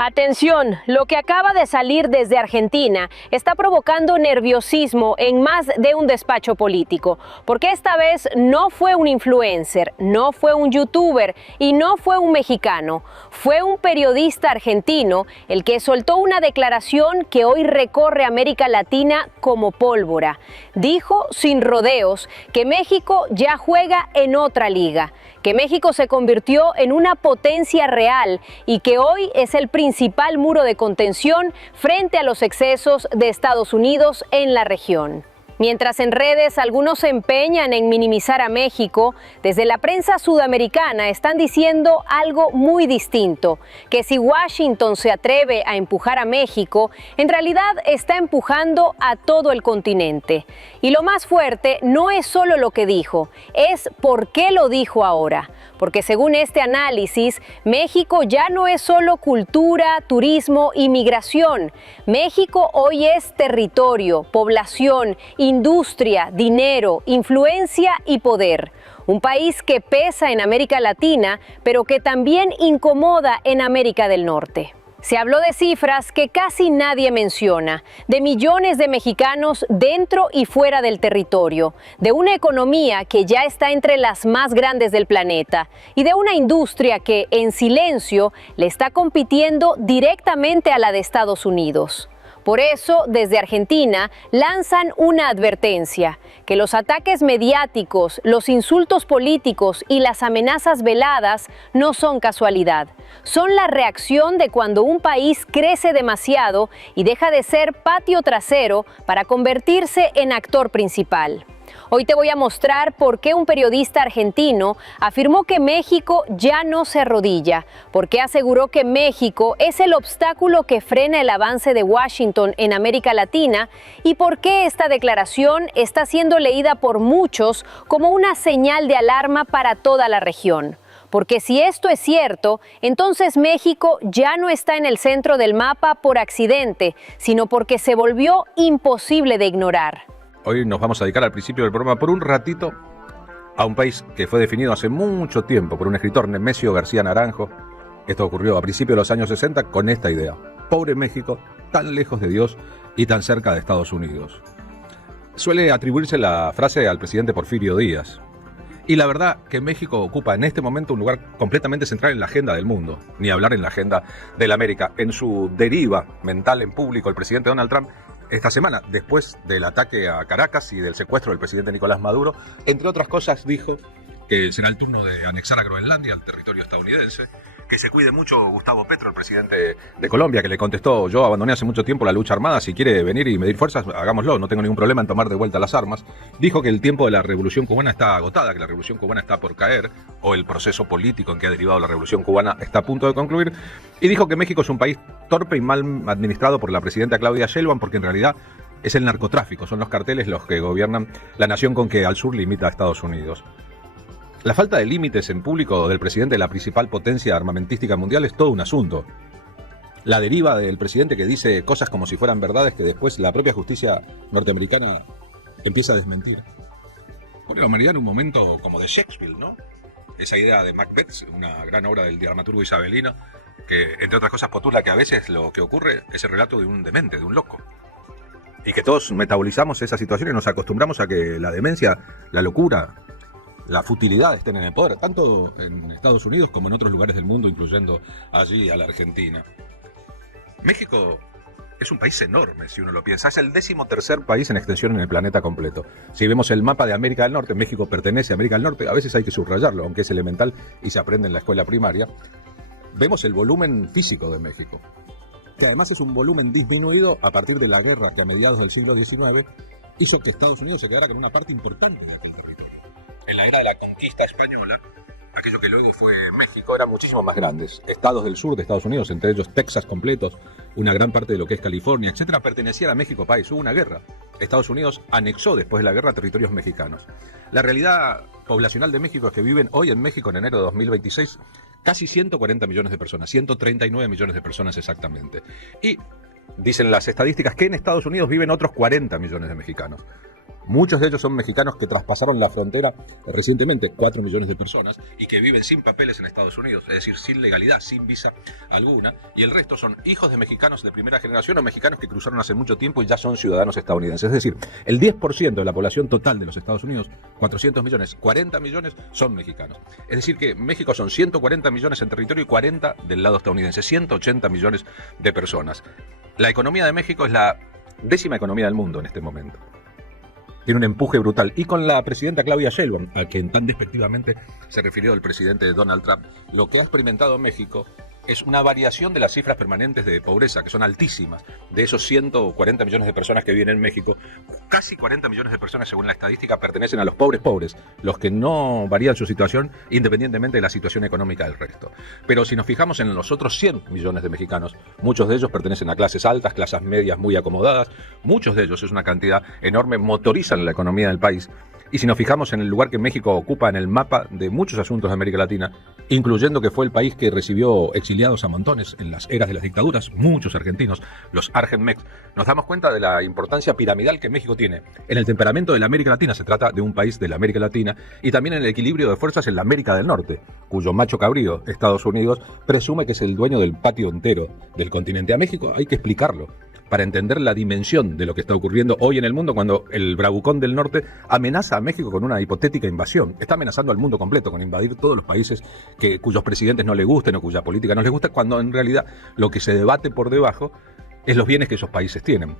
Atención, lo que acaba de salir desde Argentina está provocando nerviosismo en más de un despacho político, porque esta vez no fue un influencer, no fue un youtuber y no fue un mexicano, fue un periodista argentino el que soltó una declaración que hoy recorre América Latina como pólvora. Dijo sin rodeos que México ya juega en otra liga, que México se convirtió en una potencia real y que hoy es el principal muro de contención frente a los excesos de Estados Unidos en la región. Mientras en redes algunos se empeñan en minimizar a México, desde la prensa sudamericana están diciendo algo muy distinto, que si Washington se atreve a empujar a México, en realidad está empujando a todo el continente. Y lo más fuerte no es solo lo que dijo, es por qué lo dijo ahora. Porque según este análisis, México ya no es solo cultura, turismo y migración. México hoy es territorio, población, industria, dinero, influencia y poder. Un país que pesa en América Latina, pero que también incomoda en América del Norte. Se habló de cifras que casi nadie menciona, de millones de mexicanos dentro y fuera del territorio, de una economía que ya está entre las más grandes del planeta y de una industria que, en silencio, le está compitiendo directamente a la de Estados Unidos. Por eso, desde Argentina, lanzan una advertencia, que los ataques mediáticos, los insultos políticos y las amenazas veladas no son casualidad. Son la reacción de cuando un país crece demasiado y deja de ser patio trasero para convertirse en actor principal. Hoy te voy a mostrar por qué un periodista argentino afirmó que México ya no se arrodilla, por qué aseguró que México es el obstáculo que frena el avance de Washington en América Latina y por qué esta declaración está siendo leída por muchos como una señal de alarma para toda la región. Porque si esto es cierto, entonces México ya no está en el centro del mapa por accidente, sino porque se volvió imposible de ignorar. Hoy nos vamos a dedicar al principio del programa por un ratito a un país que fue definido hace mucho tiempo por un escritor, Nemesio García Naranjo. Esto ocurrió a principios de los años 60 con esta idea. Pobre México, tan lejos de Dios y tan cerca de Estados Unidos. Suele atribuirse la frase al presidente Porfirio Díaz. Y la verdad que México ocupa en este momento un lugar completamente central en la agenda del mundo, ni hablar en la agenda de la América. En su deriva mental en público, el presidente Donald Trump, esta semana, después del ataque a Caracas y del secuestro del presidente Nicolás Maduro, entre otras cosas dijo que será el turno de anexar a Groenlandia al territorio estadounidense, que se cuide mucho Gustavo Petro, el presidente de Colombia, que le contestó: yo abandoné hace mucho tiempo la lucha armada, si quiere venir y medir fuerzas, hagámoslo, no tengo ningún problema en tomar de vuelta las armas. Dijo que el tiempo de la revolución cubana está agotada, que la revolución cubana está por caer, o el proceso político en que ha derivado la revolución cubana está a punto de concluir, y dijo que México es un país torpe y mal administrado por la presidenta Claudia Sheinbaum, porque en realidad es el narcotráfico, son los carteles los que gobiernan la nación con que al sur limita a Estados Unidos. La falta de límites en público del presidente de la principal potencia armamentística mundial es todo un asunto. La deriva del presidente que dice cosas como si fueran verdades que después la propia justicia norteamericana empieza a desmentir. Pone a la humanidad en un momento como de Shakespeare, ¿no? Esa idea de Macbeth, una gran obra del dramaturgo isabelino, que entre otras cosas postula que a veces lo que ocurre es el relato de un demente, de un loco. Y que todos metabolizamos esa situación y nos acostumbramos a que la demencia, la locura, la futilidad estén en el poder, tanto en Estados Unidos como en otros lugares del mundo, incluyendo allí a la Argentina. México es un país enorme, si uno lo piensa. Es el 13º país en extensión en el planeta completo. Si vemos el mapa de América del Norte, México pertenece a América del Norte, a veces hay que subrayarlo, aunque es elemental y se aprende en la escuela primaria. Vemos el volumen físico de México, que además es un volumen disminuido a partir de la guerra que a mediados del siglo XIX hizo que Estados Unidos se quedara con una parte importante de aquel territorio. En la era de la conquista española, aquello que luego fue México eran muchísimo más grandes. Estados del sur de Estados Unidos, entre ellos Texas completos, una gran parte de lo que es California, etcétera, pertenecían a México país. Hubo una guerra. Estados Unidos anexó después de la guerra territorios mexicanos. La realidad poblacional de México es que viven hoy en México, en enero de 2026, casi 140 millones de personas, 139 millones de personas exactamente. Y dicen las estadísticas que en Estados Unidos viven otros 40 millones de mexicanos. Muchos de ellos son mexicanos que traspasaron la frontera recientemente, 4 millones de personas, y que viven sin papeles en Estados Unidos, es decir, sin legalidad, sin visa alguna, y el resto son hijos de mexicanos de primera generación o mexicanos que cruzaron hace mucho tiempo y ya son ciudadanos estadounidenses. Es decir, el 10% de la población total de los Estados Unidos, 400 millones, 40 millones son mexicanos. Es decir, que México son 140 millones en territorio y 40 del lado estadounidense, 180 millones de personas. La economía de México es la 10ª economía del mundo en este momento. Tiene un empuje brutal. Y con la presidenta Claudia Sheinbaum, a quien tan despectivamente se refirió el presidente Donald Trump, lo que ha experimentado México es una variación de las cifras permanentes de pobreza, que son altísimas. De esos 140 millones de personas que viven en México, casi 40 millones de personas, según la estadística, pertenecen a los pobres, los que no varían su situación independientemente de la situación económica del resto. Pero si nos fijamos en los otros 100 millones de mexicanos, muchos de ellos pertenecen a clases altas, clases medias muy acomodadas, muchos de ellos, es una cantidad enorme, motorizan la economía del país. Y si nos fijamos en el lugar que México ocupa en el mapa de muchos asuntos de América Latina, incluyendo que fue el país que recibió exiliados a montones en las eras de las dictaduras, muchos argentinos, los Argenmex, nos damos cuenta de la importancia piramidal que México tiene en el temperamento de la América Latina. Se trata de un país de la América Latina y también en el equilibrio de fuerzas en la América del Norte, cuyo macho cabrío, Estados Unidos, presume que es el dueño del patio entero del continente. A México hay que explicarlo para entender la dimensión de lo que está ocurriendo hoy en el mundo cuando el bravucón del norte amenaza a México con una hipotética invasión. Está amenazando al mundo completo con invadir todos los países cuyos presidentes no le gusten o cuya política no les gusta, cuando en realidad lo que se debate por debajo es los bienes que esos países tienen.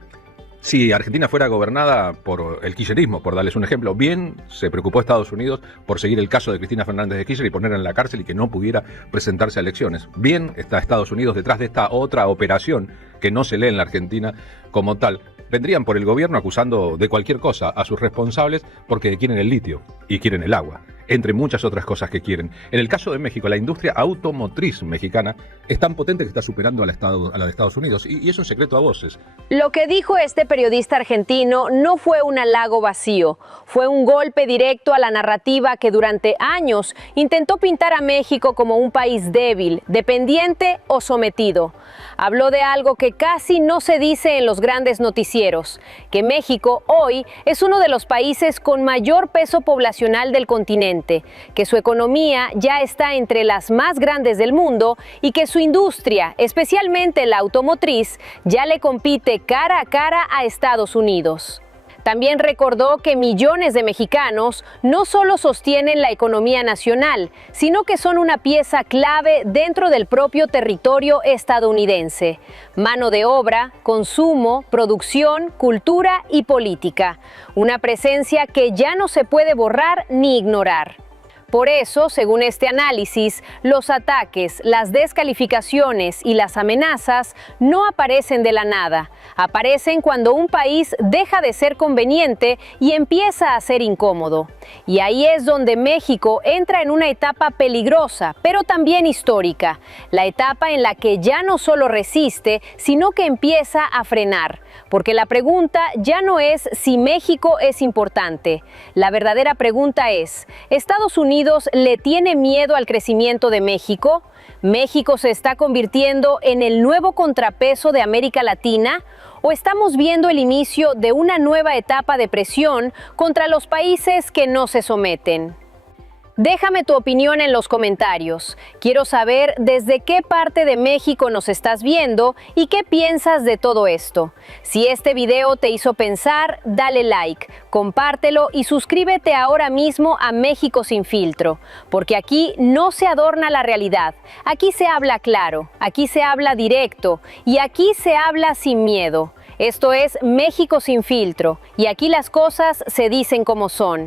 Si Argentina fuera gobernada por el kirchnerismo, por darles un ejemplo, bien se preocupó Estados Unidos por seguir el caso de Cristina Fernández de Kirchner y ponerla en la cárcel y que no pudiera presentarse a elecciones. Bien está Estados Unidos detrás de esta otra operación que no se lee en la Argentina como tal. Vendrían por el gobierno acusando de cualquier cosa a sus responsables porque quieren el litio y quieren el agua, entre muchas otras cosas que quieren. En el caso de México, la industria automotriz mexicana es tan potente que está superando a la de Estados Unidos, y es un secreto a voces. Lo que dijo este periodista argentino no fue un halago vacío, fue un golpe directo a la narrativa que durante años intentó pintar a México como un país débil, dependiente o sometido. Habló de algo que casi no se dice en los grandes noticieros, que México hoy es uno de los países con mayor peso poblacional del continente, que su economía ya está entre las más grandes del mundo y que su industria, especialmente la automotriz, ya le compite cara a cara a Estados Unidos. También recordó que millones de mexicanos no solo sostienen la economía nacional, sino que son una pieza clave dentro del propio territorio estadounidense. Mano de obra, consumo, producción, cultura y política. Una presencia que ya no se puede borrar ni ignorar. Por eso, según este análisis, los ataques, las descalificaciones y las amenazas no aparecen de la nada. Aparecen cuando un país deja de ser conveniente y empieza a ser incómodo. Y ahí es donde México entra en una etapa peligrosa, pero también histórica. La etapa en la que ya no solo resiste, sino que empieza a frenar. Porque la pregunta ya no es si México es importante. La verdadera pregunta es, ¿Estados Unidos le tiene miedo al crecimiento de México? ¿México se está convirtiendo en el nuevo contrapeso de América Latina? ¿O estamos viendo el inicio de una nueva etapa de presión contra los países que no se someten? Déjame tu opinión en los comentarios. Quiero saber desde qué parte de México nos estás viendo y qué piensas de todo esto. Si este video te hizo pensar, dale like, compártelo y suscríbete ahora mismo a México Sin Filtro, porque aquí no se adorna la realidad, aquí se habla claro, aquí se habla directo y aquí se habla sin miedo. Esto es México Sin Filtro y aquí las cosas se dicen como son.